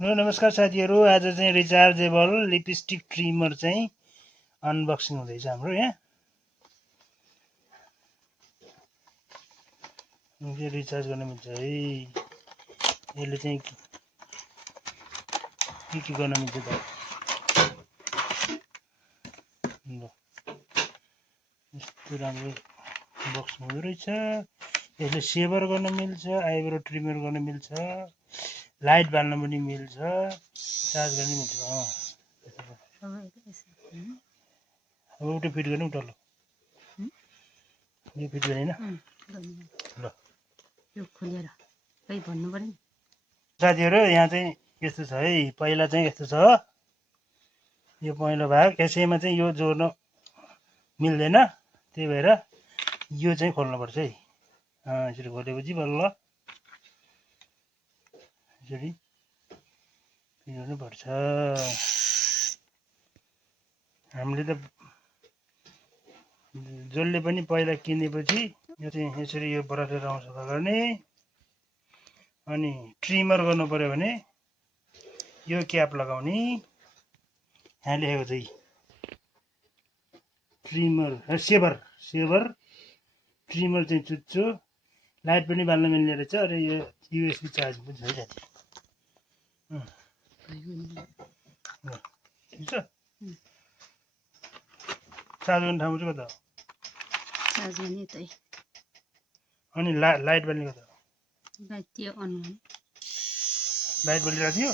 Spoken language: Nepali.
हेलो नमस्कार साथीहरू। आज चाहिँ रिचार्जेबल लिपस्टिक ट्रिमर चाहिँ अनबक्सिङ हुँदैछ हाम्रो यहाँ। यो रिचार्ज गर्न मिल्छ है। यसले चाहिँ के गर्न मिल्छ त? ल यस्तो राम्रो बक्स हुँदो रहेछ। यसले सेभर गर्न मिल्छ, आइब्रो ट्रिमर गर्न मिल्छ, लाइट बाल्न पनि मिल्छ, चार्ज गर्न मिल्छ। अब उठे फिट गर्नु उठ्लो यो फिट गरेन ल यो खोलेर खै भन्नु पर्यो नि साथीहरू। यहाँ चाहिँ यस्तो छ है। पहिला चाहिँ यस्तो छ, यो पहिलो भाग। यसैमा चाहिँ यो जोड्न मिल्दैन, त्यही भएर यो चाहिँ खोल्नुपर्छ है। यसरी खोलेपछि बल्ल यसरी गर्नुपर्छ। हामीले त जसले पनि पहिला किनेपछि यो चाहिँ यसरी यो ब्रसले रङ सफा गर्ने, अनि ट्रिमर गर्नु पर्यो भने यो क्याप लगाउने। यहाँ लेखेको चाहिँ ट्रिमर सेभर ट्रिमर चाहिँ चुच्चो, लाइट पनि बाल्न मिल्ने रहेछ। र यो युएसबी चार्ज पनि छ है साथी। ठिक छ। चार्ज गर्ने ठाउँ चाहिँ कता हो? चार्ज गर्ने त्यही अनि लाइट बाल्ने कता हो? लाइट त्यो अन लाइट बलिरहेको थियो।